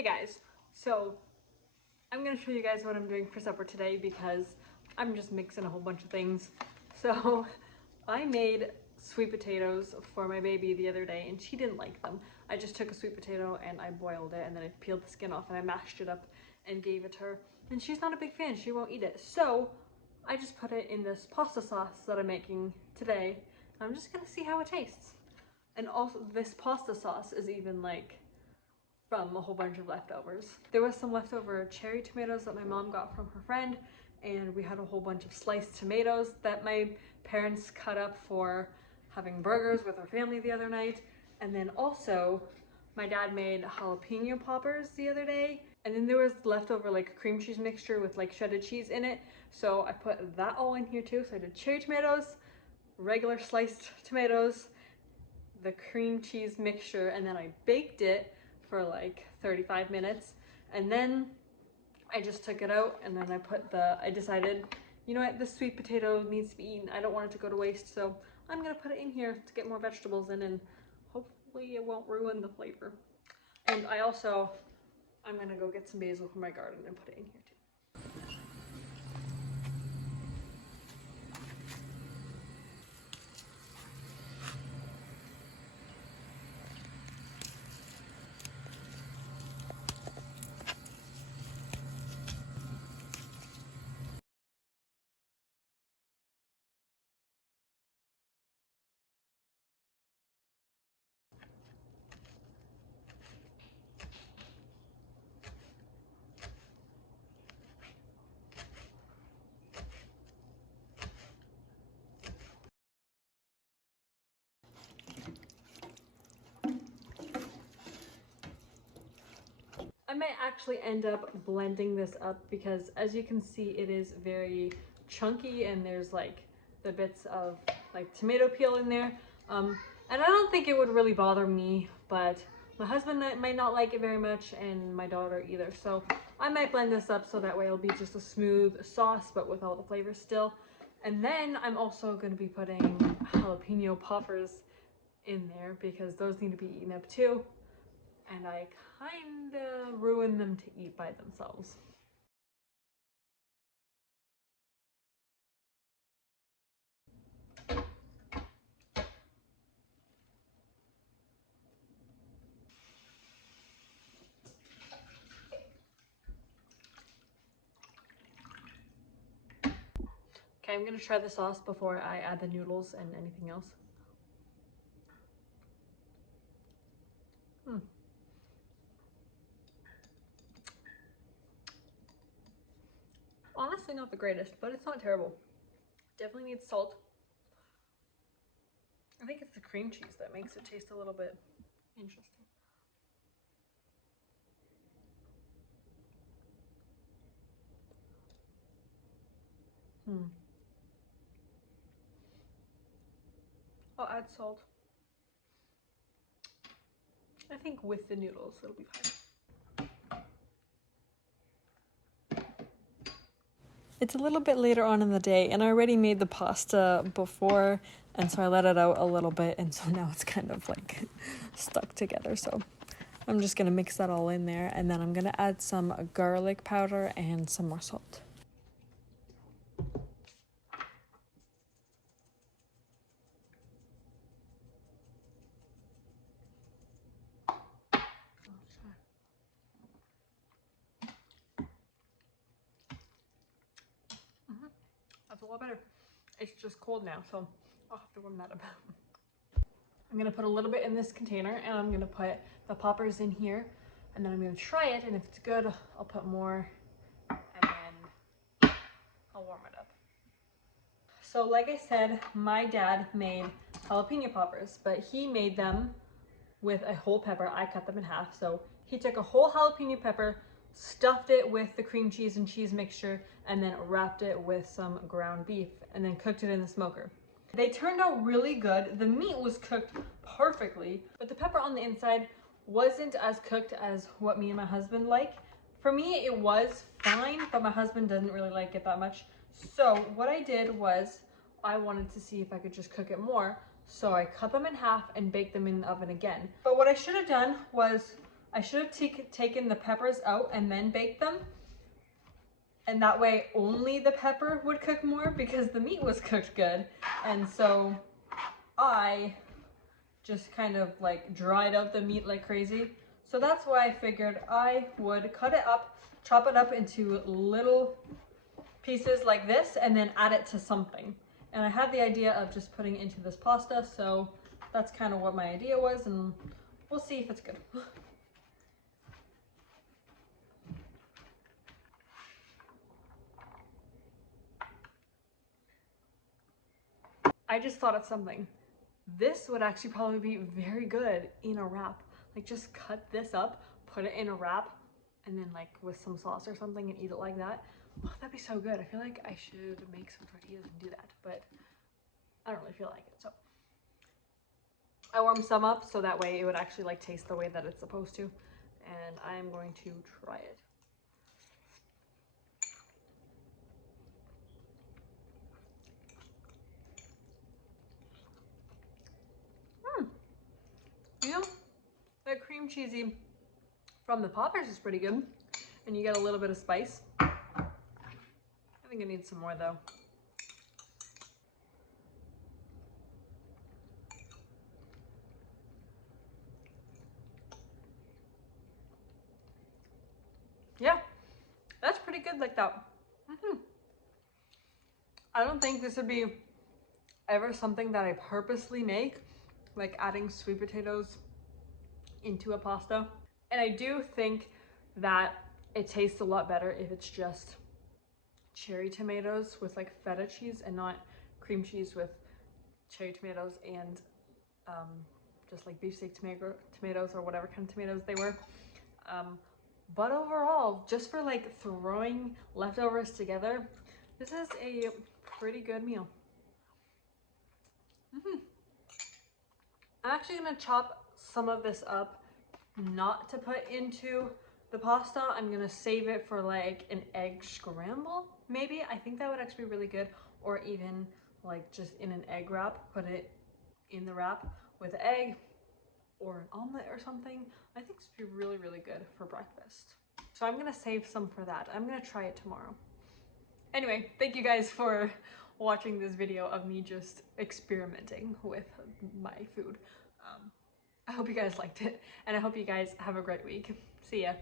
Hey guys, so I'm gonna show you guys what I'm doing for supper today because I'm just mixing a whole bunch of things. So I made sweet potatoes for my baby the other day and she didn't like them. I just took a sweet potato and I boiled it and then I peeled the skin off and I mashed it up and gave it to her. And she's not a big fan, she won't eat it. So I just put it in this pasta sauce that I'm making today. I'm just gonna see how it tastes. And also this pasta sauce is even like from a whole bunch of leftovers. There was some leftover cherry tomatoes that my mom got from her friend, and we had a whole bunch of sliced tomatoes that my parents cut up for having burgers with our family the other night. And then also my dad made jalapeno poppers the other day, and then there was leftover like cream cheese mixture with like shredded cheese in it, so I put that all in here too. So I did cherry tomatoes, regular sliced tomatoes, the cream cheese mixture, and then I baked it for like 35 minutes. And then I just took it out and then I decided, you know what, this sweet potato needs to be eaten. I don't want it to go to waste, so I'm gonna put it in here to get more vegetables in and hopefully it won't ruin the flavor. And I'm gonna go get some basil from my garden and put it in here too. I might actually end up blending this up because as you can see it is very chunky and there's like the bits of like tomato peel in there. And I don't think it would really bother me, but my husband might not like it very much and my daughter either. So I might blend this up so that way it'll be just a smooth sauce but with all the flavors still. And then I'm also going to be putting jalapeno poppers in there because those need to be eaten up too. And I kinda ruin them to eat by themselves. Okay, I'm gonna try the sauce before I add the noodles and anything else. Honestly, not the greatest, but it's not terrible. Definitely needs salt. I think it's the cream cheese that makes it taste a little bit interesting. I'll add salt. I think with the noodles, it'll be fine. It's a little bit later on in the day and I already made the pasta before, and so I let it out a little bit and so now it's kind of like stuck together. So I'm just gonna mix that all in there and then I'm gonna add some garlic powder and some more salt. That's a lot better. It's just cold now, so I'll have to warm that up. I'm gonna put a little bit in this container and I'm gonna put the poppers in here and then I'm gonna try it, and if it's good, I'll put more and then I'll warm it up. So like I said, my dad made jalapeno poppers, but he made them with a whole pepper. I cut them in half. So he took a whole jalapeno pepper, stuffed it with the cream cheese and cheese mixture, and then wrapped it with some ground beef and then cooked it in the smoker. They turned out really good. The meat was cooked perfectly, but the pepper on the inside wasn't as cooked as what me and my husband like. For me, it was fine, but my husband doesn't really like it that much. So what I did was I wanted to see if I could just cook it more. So I cut them in half and baked them in the oven again. But what I should have done was I should have taken the peppers out and then baked them. And that way only the pepper would cook more because the meat was cooked good. And so I just kind of like dried out the meat like crazy. So that's why I figured I would cut it up, chop it up into little pieces like this, and then add it to something. And I had the idea of just putting it into this pasta, so that's kind of what my idea was, and we'll see if it's good. I just thought of something. This would actually probably be very good in a wrap. Like just cut this up, put it in a wrap, and then like with some sauce or something and eat it like that. Oh, that'd be so good. I feel like I should make some tortillas and do that, but I don't really feel like it. So I warmed some up so that way it would actually like taste the way that it's supposed to. And I'm going to try it. You know, that cream cheesy from the poppers is pretty good. And you get a little bit of spice. I think I need some more though. Yeah, that's pretty good like that. I don't think this would be ever something that I purposely make, like adding sweet potatoes into a pasta. And I do think that it tastes a lot better if it's just cherry tomatoes with like feta cheese and not cream cheese with cherry tomatoes and just like beefsteak tomatoes or whatever kind of tomatoes they were. But overall, just for like throwing leftovers together, this is a pretty good meal. I'm actually gonna chop some of this up not to put into the pasta. I'm gonna save it for like an egg scramble, maybe. I think that would actually be really good. Or even like just in an egg wrap, put it in the wrap with egg or an omelet or something. I think this would be really, really good for breakfast. So I'm gonna save some for that. I'm gonna try it tomorrow. Anyway, thank you guys for watching this video of me just experimenting with my food. I hope you guys liked it, and I hope you guys have a great week. See ya.